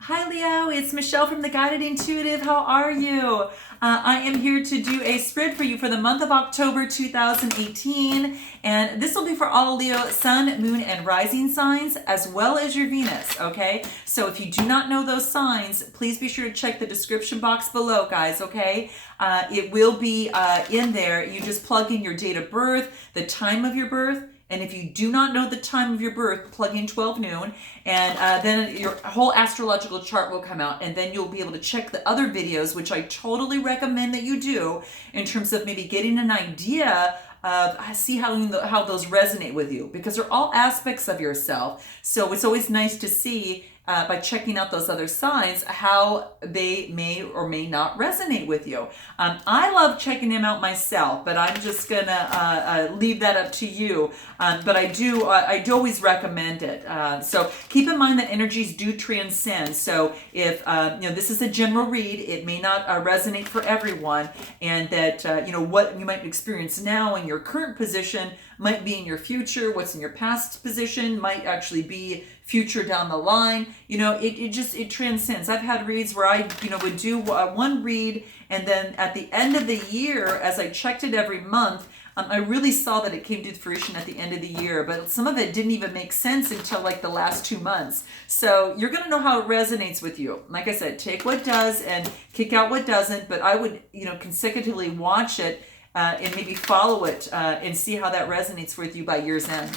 Hi Leo, it's Michelle from the Guided Intuitive. How are you? I am here to do a spread for you for the month of October 2018, and this will be for all Leo sun, moon, and rising signs, as well as your Venus, okay? So if you do not know those signs, please be sure to check the description box below, guys, okay? It will be in there. You just plug in your date of birth, the time of your birth, and if you do not know the time of your birth, plug in 12 noon, and then your whole astrological chart will come out, and then you'll be able to check the other videos, which I totally recommend that you do, in terms of maybe getting an idea of see how those resonate with you, because they're all aspects of yourself. So it's always nice to see by checking out those other signs how they may or may not resonate with you. I love checking them out myself, but I'm just gonna leave that up to you. But I do always recommend it. So keep in mind that energies do transcend. So if this is a general read, it may not resonate for everyone, and that what you might experience now in your current position might be in your future. What's in your past position might actually be future down the line. It transcends. I've had reads where I would do one read, and then at the end of the year, as I checked it every month, I really saw that it came to fruition at the end of the year, but some of it didn't even make sense until like the last 2 months. So you're going to know how it resonates with you. Like I said, take what does and kick out what doesn't, but I would consecutively watch it and maybe follow it and see how that resonates with you by year's end.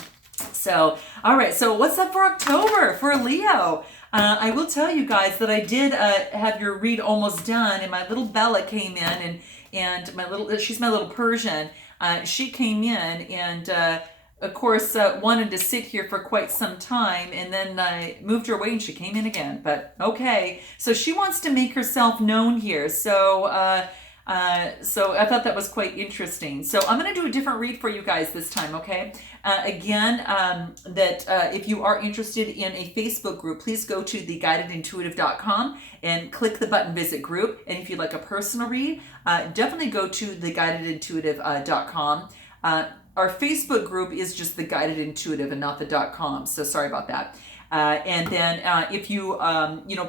So, all right. So what's up for October for Leo? I will tell you guys that I did have your read almost done, and my little Bella came in, and she's my little Persian. She came in and of course wanted to sit here for quite some time, and then I moved her away and she came in again. But okay, so she wants to make herself known here. So I thought that was quite interesting. So I'm going to do a different read for you guys this time, okay? If you are interested in a Facebook group, please go to theguidedintuitive.com and click the button Visit Group. And if you'd like a personal read, definitely go to theguidedintuitive.com. Our Facebook group is just The Guided Intuitive and not the .com, so sorry about that. If you,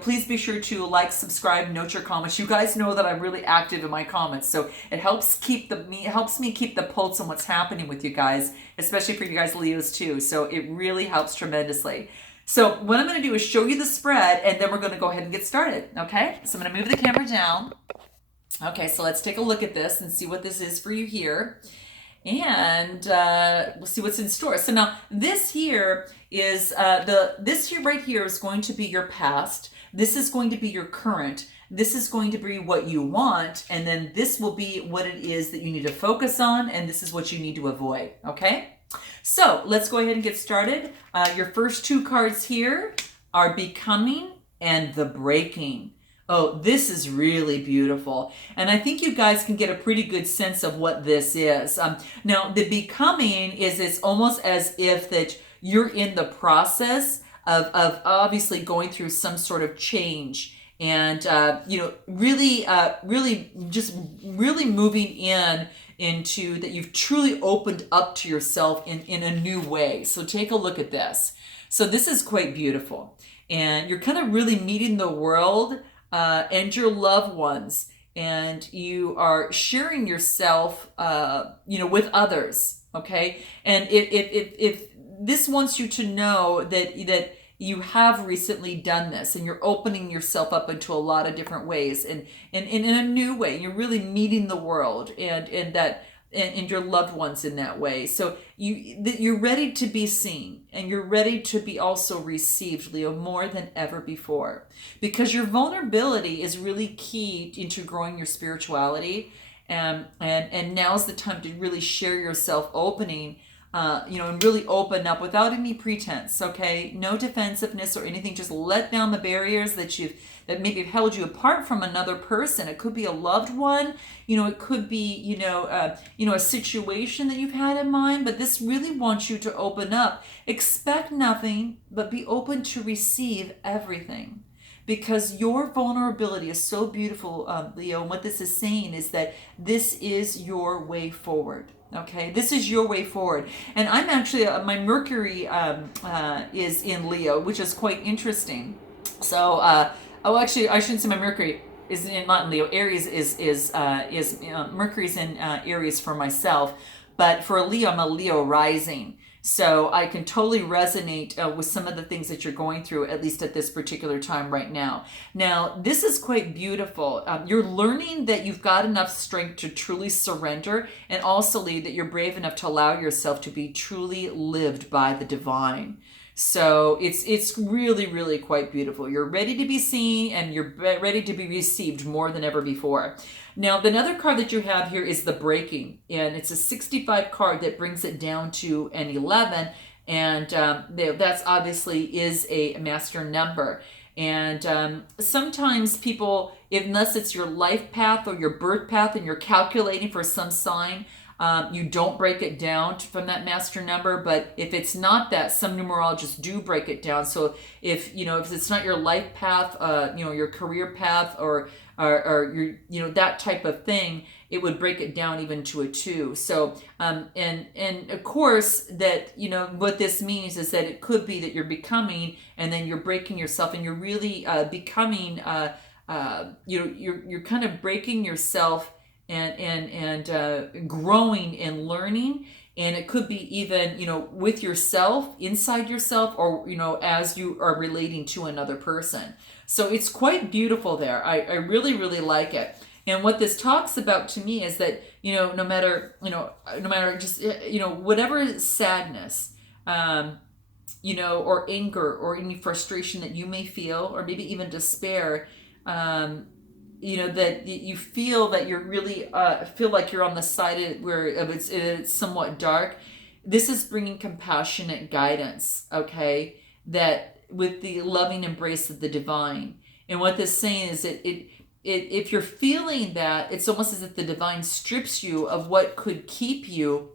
please be sure to like, subscribe, note your comments. You guys know that I'm really active in my comments, so it helps me keep the pulse on what's happening with you guys, especially for you guys Leos too. So it really helps tremendously. So what I'm going to do is show you the spread, and then we're going to go ahead and get started. Okay, so I'm going to move the camera down. Okay, so let's take a look at this and see what this is for you here. And we'll see what's in store. So now this here is right here is going to be your past. This is going to be your current. This is going to be what you want, and then this will be what it is that you need to focus on, and this is what you need to avoid. Okay, so let's go ahead and get started. Your first two cards here are Becoming and the Breaking. Oh, this is really beautiful. And I think you guys can get a pretty good sense of what this is. Now, the Becoming is it's almost as if that you're in the process of obviously going through some sort of change. And, really moving into that you've truly opened up to yourself in a new way. So take a look at this. So this is quite beautiful. And you're kind of really meeting the world and your loved ones, and you are sharing yourself, with others. Okay, and if this wants you to know that you have recently done this, and you're opening yourself up into a lot of different ways, and in a new way, you're really meeting the world and your loved ones in that way. So you're ready to be seen, and you're ready to be also received, Leo, more than ever before, because your vulnerability is really key into growing your spirituality, and now's the time to really share yourself opening, and really open up without any pretense. Okay, no defensiveness or anything. Just let down the barriers that maybe have held you apart from another person. It could be a loved one, it could be a situation that you've had in mind. But this really wants you to open up. Expect nothing, but be open to receive everything. Because your vulnerability is so beautiful, Leo. And what this is saying is that this is your way forward. Okay, this is your way forward. And I'm actually, my Mercury is in Leo, which is quite interesting. So, oh, actually, I shouldn't say my Mercury is not in Leo. Aries is Mercury's in Aries for myself, but for a Leo, I'm a Leo rising. So I can totally resonate with some of the things that you're going through, at least at this particular time right now. Now, this is quite beautiful. You're learning that you've got enough strength to truly surrender, and also, Lee, that you're brave enough to allow yourself to be truly lived by the divine. So it's really, really quite beautiful. You're ready to be seen and you're ready to be received more than ever before. Now, the other card that you have here is the breaking, and it's a 65 card that brings it down to an 11, and that's obviously is a master number. And sometimes people, unless it's your life path or your birth path and you're calculating for some sign, you don't break it down from that master number. But if it's not that, some numerologists do break it down. So if it's not your life path, your career path, or your that type of thing, it would break it down even to a 2. So and of course that what this means is that it could be that you're becoming, and then you're breaking yourself, and you're really becoming. You're kind of breaking yourself and growing and learning. And it could be even with yourself, inside yourself, or as you are relating to another person. So it's quite beautiful there. I really, really like it. And what this talks about to me is that no matter just whatever sadness, or anger or any frustration that you may feel, or maybe even despair, that you feel that you're really feel like you're on the side where it's somewhat dark. This is bringing compassionate guidance, okay, that with the loving embrace of the divine. And what this is saying is that if you're feeling that, it's almost as if the divine strips you of what could keep you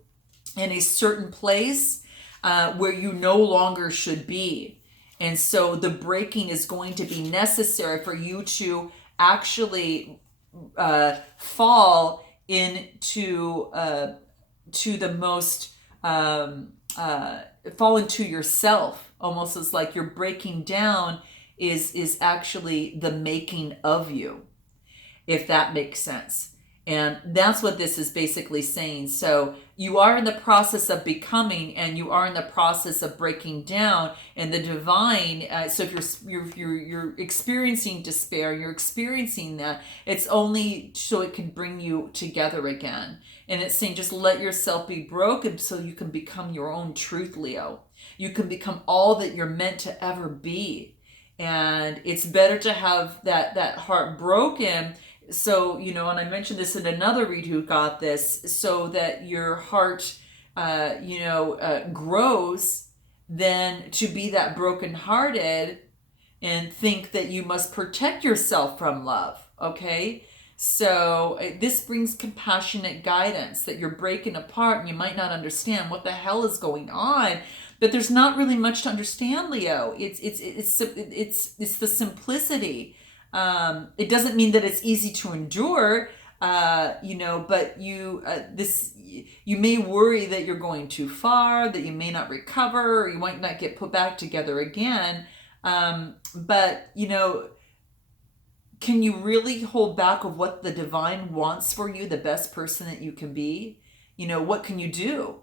in a certain place where you no longer should be. And so the breaking is going to be necessary for you to actually fall into to the most fall into yourself, almost as like you're breaking down is actually the making of you, if that makes sense. And that's what this is basically saying. So you are in the process of becoming, and you are in the process of breaking down, and the divine. So if you're experiencing despair, you're experiencing that, it's only so it can bring you together again. And it's saying just let yourself be broken so you can become your own truth, Leo. You can become all that you're meant to ever be. And it's better to have that heart broken. So, and I mentioned this in another read who got this, so that your heart, grows, than to be that brokenhearted and think that you must protect yourself from love, okay? So this brings compassionate guidance, that you're breaking apart and you might not understand what the hell is going on. But there's not really much to understand, Leo. It's the simplicity. It doesn't mean that it's easy to endure, but you may worry that you're going too far, that you may not recover, or you might not get put back together again. But can you really hold back of what the divine wants for you, the best person that you can be? What can you do?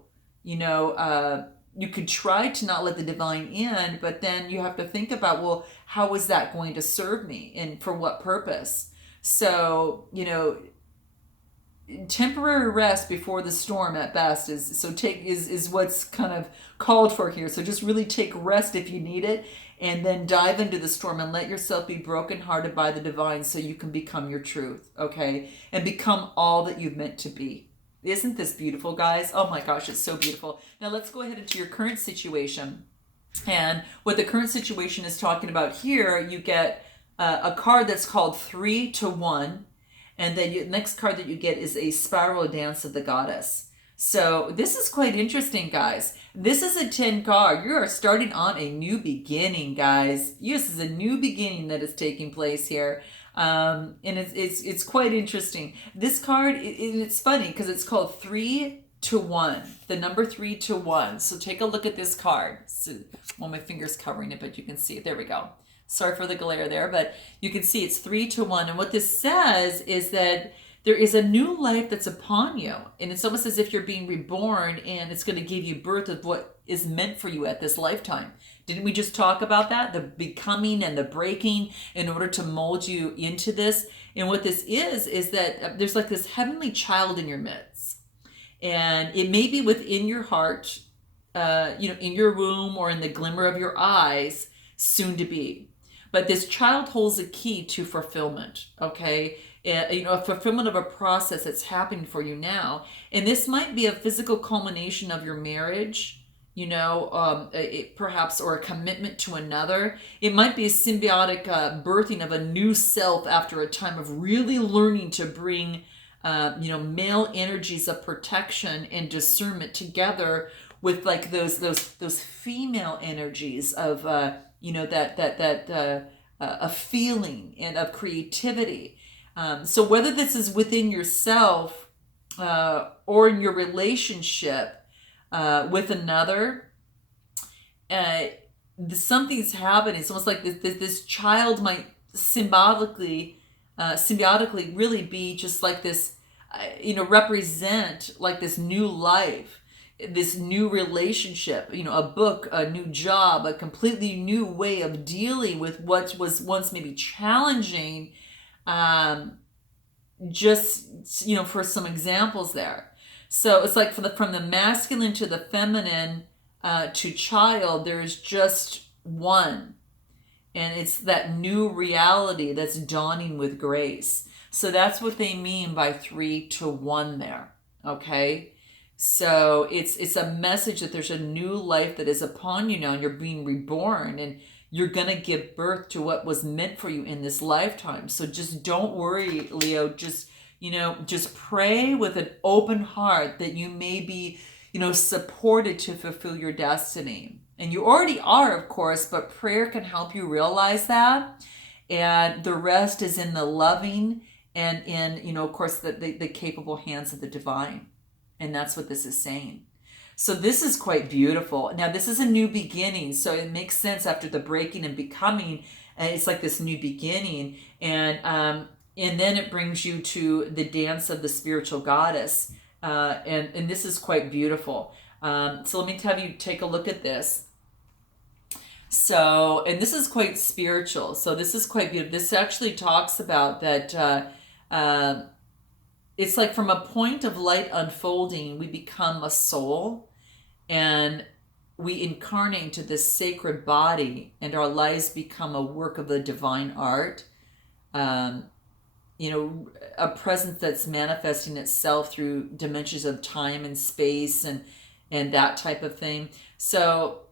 You could try to not let the divine in, but then you have to think about, well, how is that going to serve me, and for what purpose? So, temporary rest before the storm at best is what's kind of called for here. So just really take rest if you need it, and then dive into the storm and let yourself be brokenhearted by the divine so you can become your truth, okay? And become all that you've meant to be. Isn't this beautiful, guys? Oh my gosh, it's so beautiful. Now let's go ahead into your current situation. And what the current situation is talking about here, you get a card that's called 3 to 1. And then the next card that you get is a spiral dance of the goddess. So this is quite interesting, guys. This is a 10 card. You are starting on a new beginning, guys. This is a new beginning that is taking place here. And it's quite interesting. This card, it's funny because it's called 3 to 1, the number 3 to 1. So take a look at this card. So, well, my finger's covering it, but you can see it. There we go. Sorry for the glare there, but you can see it's 3-1. And what this says is that there is a new life that's upon you. And it's almost as if you're being reborn, and it's going to give you birth of what is meant for you at this lifetime. Didn't we just talk about that? The becoming and the breaking in order to mold you into this. And what this is that there's like this heavenly child in your midst. And it may be within your heart, in your womb or in the glimmer of your eyes, soon to be. But this child holds a key to fulfillment, okay? A fulfillment of a process that's happening for you now. And this might be a physical culmination of your marriage, perhaps, or a commitment to another. It might be a symbiotic birthing of a new self after a time of really learning to bring, male energies of protection and discernment together with like those female energies of a feeling and of creativity. So whether this is within yourself or in your relationship with another, something's happening. It's almost like this child might symbiotically really be just like this, represent like this new life, this new relationship, a book, a new job, a completely new way of dealing with what was once maybe challenging. For some examples there. So it's like from the masculine to the feminine to child, there is just one. And it's that new reality that's dawning with grace. So that's what they mean by 3-1 there. Okay? So it's a message that there's a new life that is upon you now, and you're being reborn, and you're going to give birth to what was meant for you in this lifetime. So just don't worry, Leo. Just pray with an open heart that you may be, supported to fulfill your destiny. And you already are, of course, but prayer can help you realize that. And the rest is in the loving and in, of course, the capable hands of the divine. And that's what this is saying. So this is quite beautiful. Now, this is a new beginning. So it makes sense after the breaking and becoming. It's like this new beginning. And then it brings you to the dance of the spiritual goddess. And this is quite beautiful. So let me have you take a look at this. So, and this is quite spiritual. So this is quite beautiful. This actually talks about that it's like from a point of light unfolding, we become a soul, and we incarnate into this sacred body, and our lives become a work of the divine art. A presence that's manifesting itself through dimensions of time and space and that type of thing. So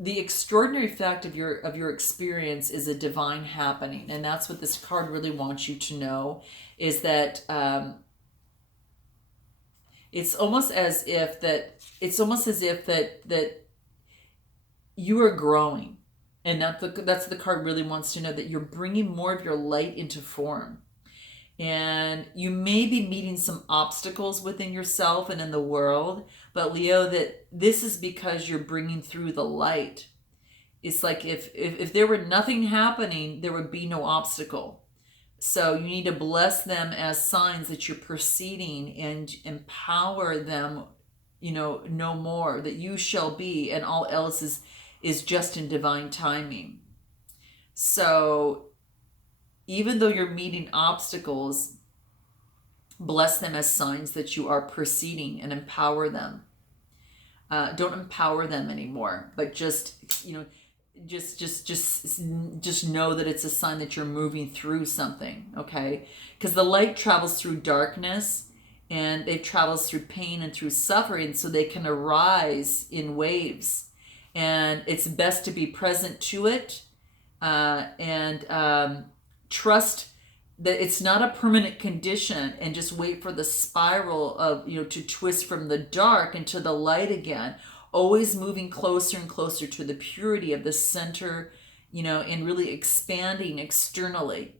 the extraordinary fact of your experience is a divine happening, and that's what this card really wants you to know, is that it's almost as if that you are growing, and that's the card really wants to know, that you're bringing more of your light into form. And you may be meeting some obstacles within yourself and in the world, but Leo, that this is because you're bringing through the light. It's like if there were nothing happening, there would be no obstacle. So you need to bless them as signs that you're proceeding, and empower them, no more, that you shall be, and all else is just in divine timing. So even though you're meeting obstacles, bless them as signs that you are proceeding, and empower them. Don't empower them anymore, but just know that it's a sign that you're moving through something, okay? Because the light travels through darkness, and it travels through pain and through suffering, so they can arise in waves. And it's best to be present to it, and trust that it's not a permanent condition, and just wait for the spiral of, to twist from the dark into the light again, always moving closer and closer to the purity of the center, and really expanding externally,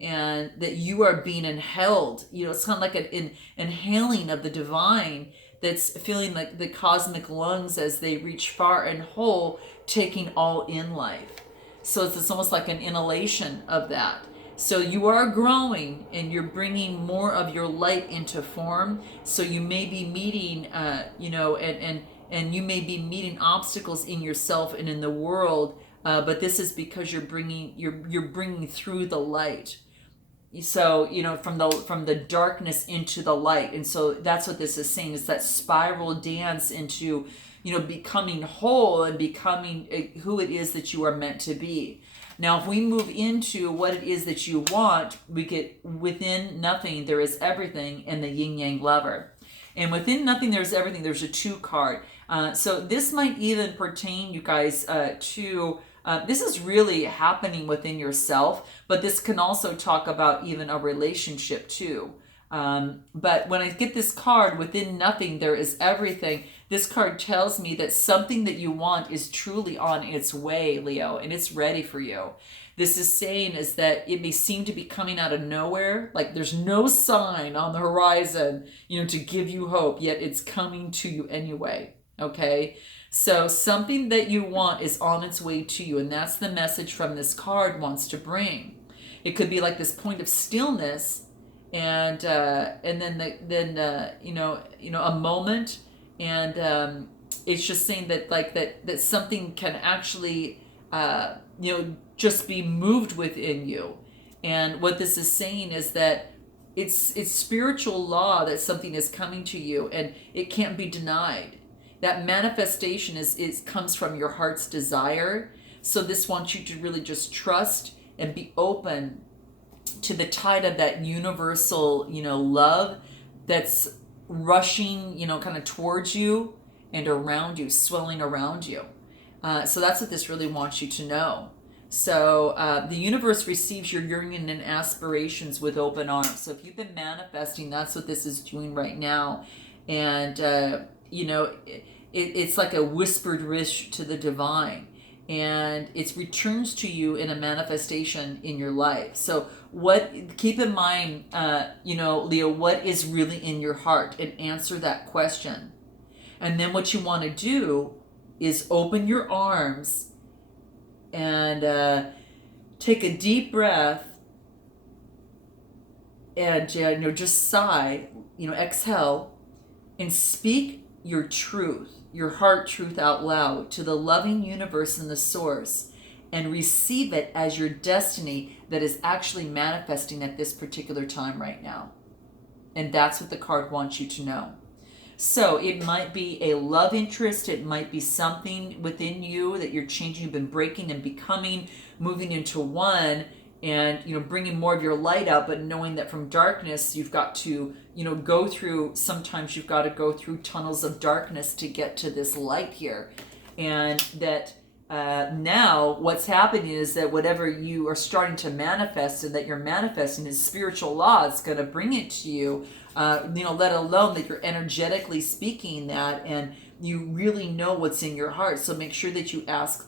and that you are being inhaled. It's kind of like an inhaling of the divine, that's feeling like the cosmic lungs as they reach far and whole, taking all in life. So it's almost like an inhalation of that. So you are growing and you're bringing more of your light into form. So you may be meeting, and you may be meeting obstacles in yourself and in the world. But this is because you're bringing through the light. So from the darkness into the light, and so that's what this is saying, is that spiral dance into becoming whole and becoming who it is that you are meant to be. Now if we move into what it is that you want, we get within nothing there is everything, and the yin yang lover. And within nothing there's everything, there's a 2 card. So this might even pertain, you guys, to this is really happening within yourself, but this can also talk about even a relationship too. But when I get this card, within nothing there is everything, this card tells me that something that you want is truly on its way, Leo, and it's ready for you. This is saying is that it may seem to be coming out of nowhere, like there's no sign on the horizon, to give you hope, yet it's coming to you anyway. Okay, so something that you want is on its way to you, and that's the message from this card wants to bring. It could be like this point of stillness, and then a moment, and it's just saying that that something can actually just be moved within you. And what this is saying is that it's spiritual law that something is coming to you, and it can't be denied. That manifestation comes from your heart's desire. So this wants you to really just trust and be open to the tide of that universal, love that's rushing, kind of towards you and around you, swelling around you. So that's what this really wants you to know. So the universe receives your yearning and aspirations with open arms. So if you've been manifesting, that's what this is doing right now. And, it's like a whispered wish to the divine, and it returns to you in a manifestation in your life. So keep in mind, Leo, what is really in your heart, and answer that question. And then what you want to do is open your arms and take a deep breath, and just sigh, exhale, and speak your truth, your heart truth out loud to the loving universe and the source, and receive it as your destiny that is actually manifesting at this particular time right now. And that's what the card wants you to know. So it might be a love interest, it might be something within you that you're changing, you've been breaking and becoming, moving into one, and bringing more of your light out, but knowing that from darkness you've got to sometimes you've got to go through tunnels of darkness to get to this light here. And that now what's happening is that whatever you are starting to manifest, and that you're manifesting, is spiritual law. It's going to bring it to you, let alone that you're energetically speaking that, and you really know what's in your heart. So make sure that you ask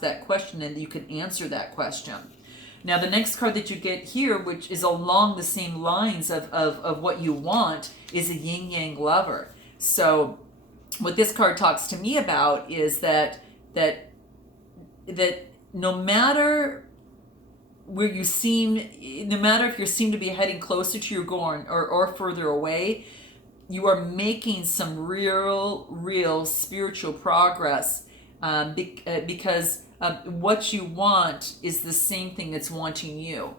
that question, and you can answer that question. Now, the next card that you get here, which is along the same lines of what you want, is a yin-yang lover. So what this card talks to me about is that no matter if you seem to be heading closer to your goal or further away, you are making some real spiritual progress, because what you want is the same thing that's wanting you.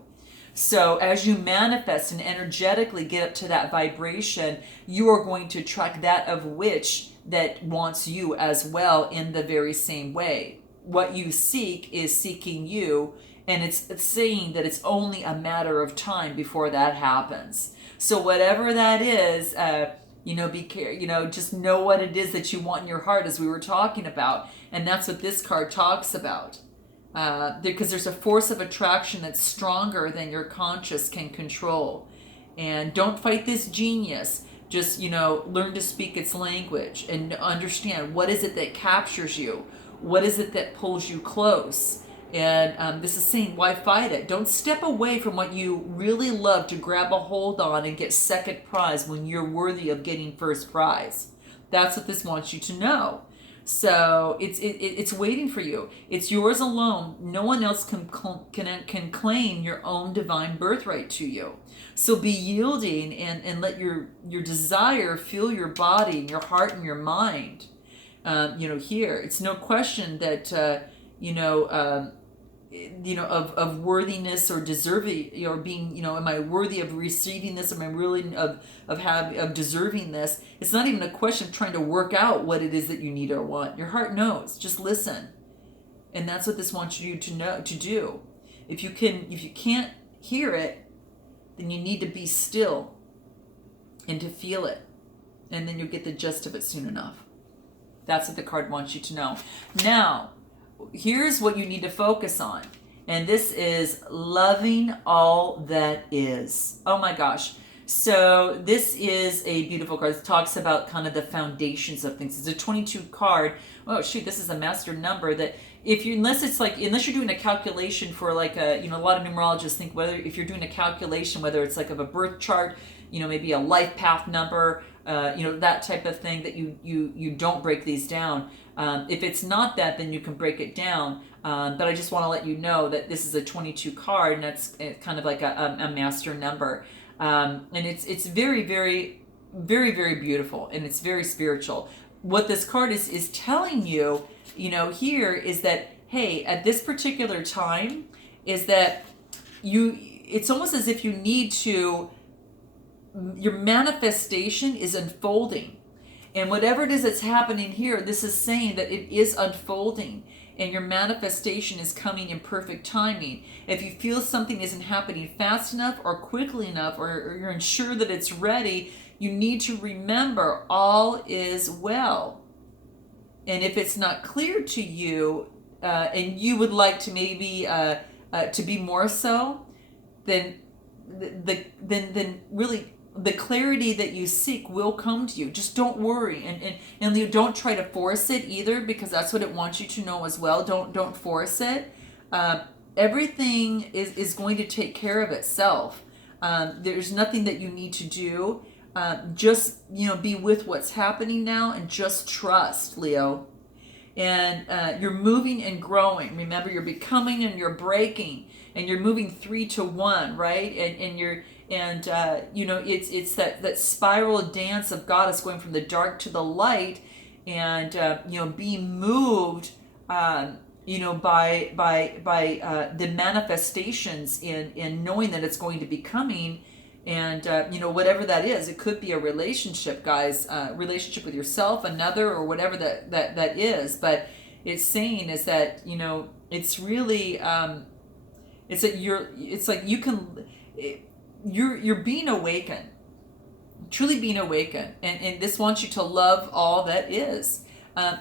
So as you manifest and energetically get up to that vibration, you are going to attract that of which that wants you as well in the very same way. What you seek is seeking you, and it's saying that it's only a matter of time before that happens. So whatever that is, just know what it is that you want in your heart, as we were talking about. And that's what this card talks about. Because there's a force of attraction that's stronger than your conscious can control. And don't fight this genius. Just, learn to speak its language and understand what is it that captures you? What is it that pulls you close? And this is saying, why fight it? Don't step away from what you really love to grab a hold on and get second prize when you're worthy of getting first prize. That's what this wants you to know. So it's waiting for you. It's yours alone. No one else can claim your own divine birthright to you. So be yielding and let your desire fill your body and your heart and your mind. Here it's no question that of worthiness or deserving, or being, am I worthy of receiving this? Am I really of deserving this? It's not even a question of trying to work out what it is that you need or want. Your heart knows. Just listen, and that's what this wants you to do. If you can't hear it, then you need to be still and to feel it, and then you'll get the gist of it soon enough. That's what the card wants you to know. Now, here's what you need to focus on. And this is loving all that is. Oh my gosh. So this is a beautiful card. It talks about kind of the foundations of things. It's a 22 card. Oh shoot, this is a master number that unless you're doing a calculation for like a lot of numerologists think if you're doing a calculation, whether it's like of a birth chart, maybe a life path number, that type of thing, that you don't break these down. If it's not that, then you can break it down. But I just want to let you know that this is a 22 card, and that's kind of like a master number. And it's very, very, very, very beautiful, and it's very spiritual. What this card is telling you, here is that, hey, at this particular time, is that it's almost as if you need to, your manifestation is unfolding. And whatever it is that's happening here, this is saying that it is unfolding, and your manifestation is coming in perfect timing. If you feel something isn't happening fast enough or quickly enough, or you're unsure that it's ready, you need to remember all is well. And if it's not clear to you, and you would like to maybe to be more so, then really the clarity that you seek will come to you. Just don't worry, and you don't try to force it either, because that's what it wants you to know as well. Don't force it. Everything is going to take care of itself. There's nothing that you need to do. Just be with what's happening now, and just trust, Leo. And you're moving and growing. Remember, you're becoming and you're breaking, and you're moving 3 to 1, right? It's that spiral dance of Goddess going from the dark to the light, and being moved by the manifestations in knowing that it's going to be coming. And whatever that is, it could be a relationship, guys, relationship with yourself, another, or whatever that is. But it's saying is that it's really it's that you're being awakened, truly being awakened, and this wants you to love all that is.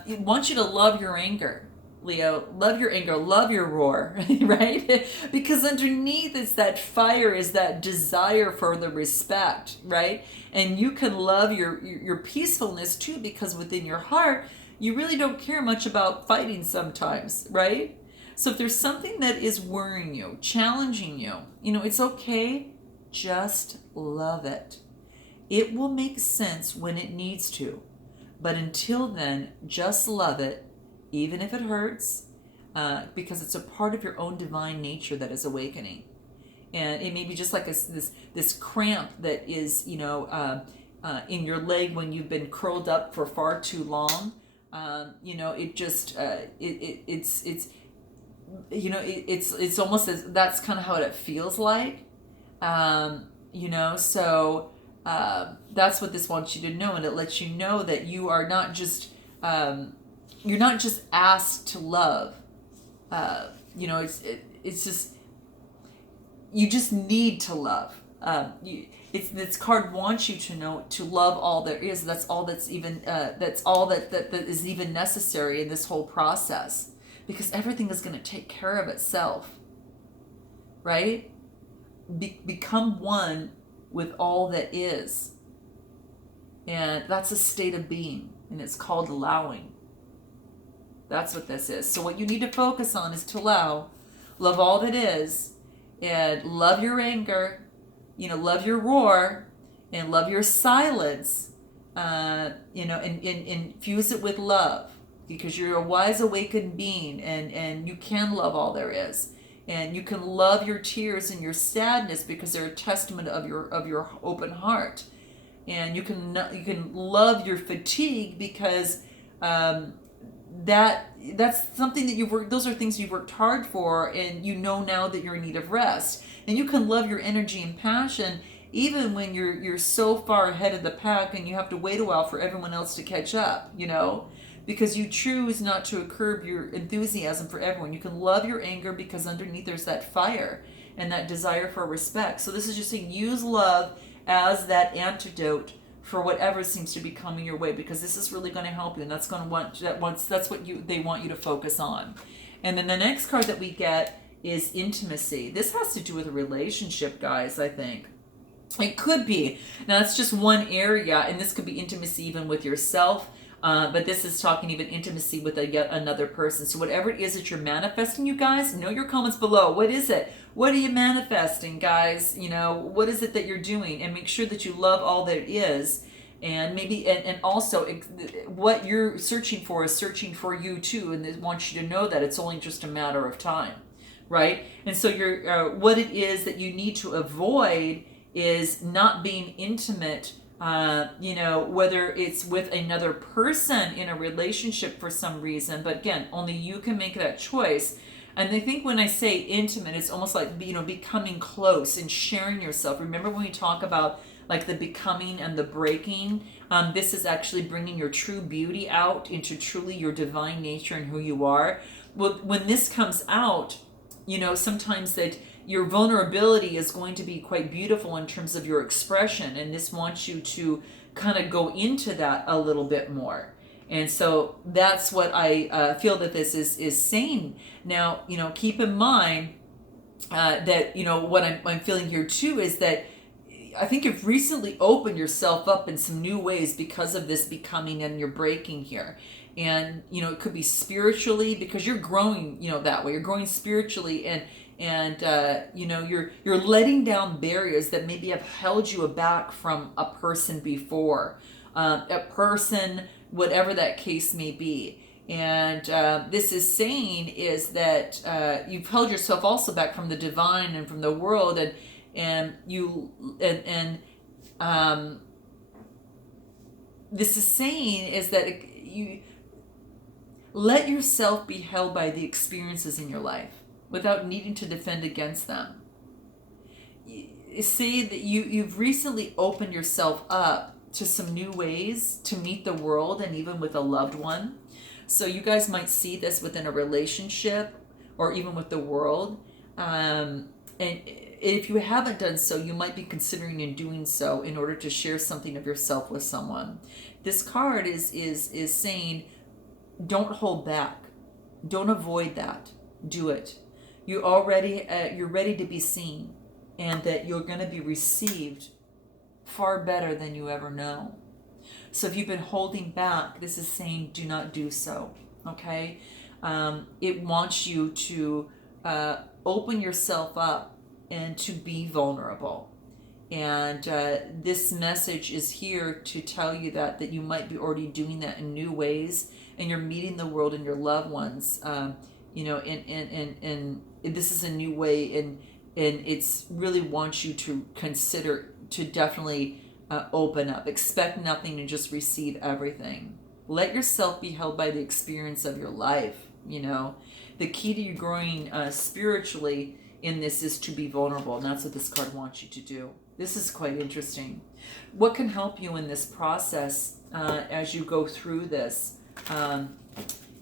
It wants you to love your anger, Leo. Love your anger, love your roar, right? Because underneath is that fire, is that desire for the respect, right? And you can love your peacefulness too, because within your heart, you really don't care much about fighting sometimes, right? So if there's something that is worrying you, challenging you, it's okay. Just love it. It will make sense when it needs to. But until then, just love it, even if it hurts, because it's a part of your own divine nature that is awakening. And it may be just like this cramp that is, in your leg when you've been curled up for far too long. It's almost as that's kind of how it feels like. So that's what this wants you to know, and it lets you know that you are not just you're not just asked to love. It's just, you just need to love. This card wants you to know to love all there is. That's all that is even necessary in this whole process, because everything is going to take care of itself, right? Become one with all that is, and that's a state of being, and it's called allowing. That's what this is. So what you need to focus on is to love all that is, and love your anger, love your roar, and love your silence, and infuse it with love. because you're a wise awakened being, and you can love all there is. And you can love your tears and your sadness because they're a testament of your open heart. And you can love your fatigue because that's something that you've worked. Those are things you've worked hard for, and you know now that you're in need of rest. And you can love your energy and passion even when you're so far ahead of the pack and you have to wait a while for everyone else to catch up. Because you choose not to curb your enthusiasm for everyone. You can love your anger because underneath there's that fire and that desire for respect. So this is just saying, use love as that antidote for whatever seems to be coming your way, because this is really going to help you, and that's going to that's what they want you to focus on. And then the next card that we get is intimacy. This has to do with a relationship, guys, I think. It could be. Now, it's just one area, and this could be intimacy even with yourself. But this is talking even intimacy with yet another person. So whatever it is that you're manifesting, you guys, know your comments below. What is it? What are you manifesting, guys? What is it that you're doing? And make sure that you love all that is. And maybe, and also what you're searching for is searching for you too. And they want you to know that it's only just a matter of time, right? And so what it is that you need to avoid is not being intimate, whether it's with another person in a relationship for some reason. But again, only you can make that choice. And I think when I say intimate, it's almost like, becoming close and sharing yourself. Remember when we talk about like the becoming and the breaking, this is actually bringing your true beauty out into truly your divine nature and who you are. Well, when this comes out, sometimes that your vulnerability is going to be quite beautiful in terms of your expression, and this wants you to kind of go into that a little bit more. And so that's what I feel that this is saying. Now, keep in mind that, what I'm feeling here too is that I think you've recently opened yourself up in some new ways because of this becoming and your breaking here. And, it could be spiritually, because you're growing, that way. You're growing spiritually, and you're letting down barriers that maybe have held you back from a person before, whatever that case may be. And this is saying is that you've held yourself also back from the divine and from the world, this is saying is that you let yourself be held by the experiences in your life without needing to defend against them. Say that you've recently opened yourself up to some new ways to meet the world and even with a loved one. So you guys might see this within a relationship or even with the world. And if you haven't done so, you might be considering in doing so in order to share something of yourself with someone. This card is saying, don't hold back. Don't avoid that. Do it. You're ready to be seen, and that you're going to be received far better than you ever know. So if you've been holding back, this is saying do not do so. Okay? It wants you to open yourself up and to be vulnerable. And this message is here to tell you that you might be already doing that in new ways, and you're meeting the world and your loved ones, and this is a new way, and it's really wants you to consider to definitely open up. Expect nothing and just receive everything. Let yourself be held by the experience of your life. The key to you growing spiritually in this is to be vulnerable, and that's what this card wants you to do. This is quite interesting. What can help you in this process as you go through this?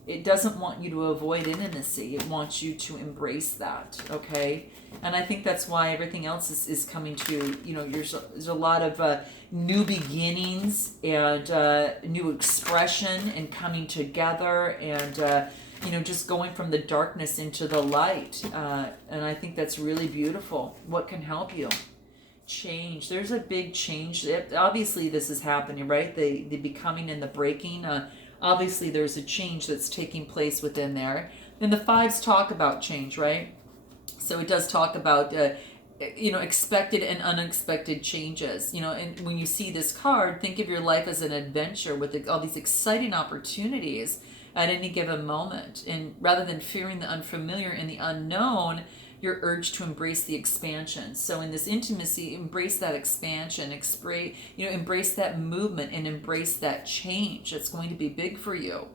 It doesn't want you to avoid intimacy. It wants you to embrace that, okay? And I think that's why everything else is coming to, there's a lot of new beginnings and new expression and coming together and, just going from the darkness into the light. And I think that's really beautiful. What can help you? Change. There's a big change. Obviously, this is happening, right? The becoming and the breaking. Obviously, there's a change that's taking place within there. And the fives talk about change, right? So it does talk about, expected and unexpected changes. And when you see this card, think of your life as an adventure with all these exciting opportunities at any given moment. And rather than fearing the unfamiliar and the unknown, you're urged to embrace the expansion. So in this intimacy, embrace that expansion, embrace that movement, and embrace that change. It's going to be big for you.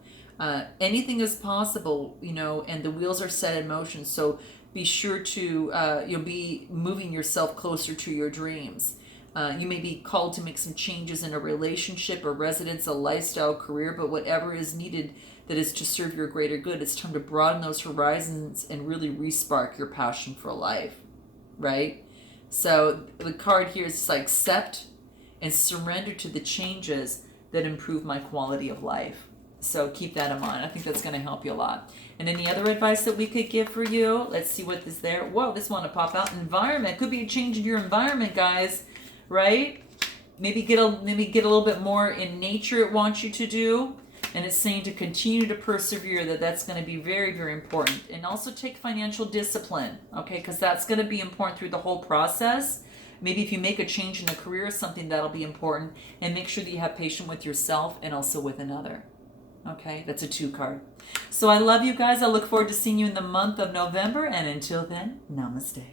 Anything is possible, and the wheels are set in motion. So be sure to you'll be moving yourself closer to your dreams. You may be called to make some changes in a relationship, a residence, a lifestyle, career, but whatever is needed that is to serve your greater good, it's time to broaden those horizons and really respark your passion for life, right? So the card here is like accept and surrender to the changes that improve my quality of life. So keep that in mind. I think that's going to help you a lot. And any other advice that we could give for you? Let's see what is there. Whoa, this one to pop out. Environment. Could be a change in your environment, guys. Right? Maybe get a little bit more in nature it wants you to do. And it's saying to continue to persevere, that's going to be very, very important. And also take financial discipline, okay? Because that's going to be important through the whole process. Maybe if you make a change in a career or something, that'll be important. And make sure that you have patience with yourself and also with another. Okay, that's a 2 card. So I love you guys. I look forward to seeing you in the month of November. And until then, namaste.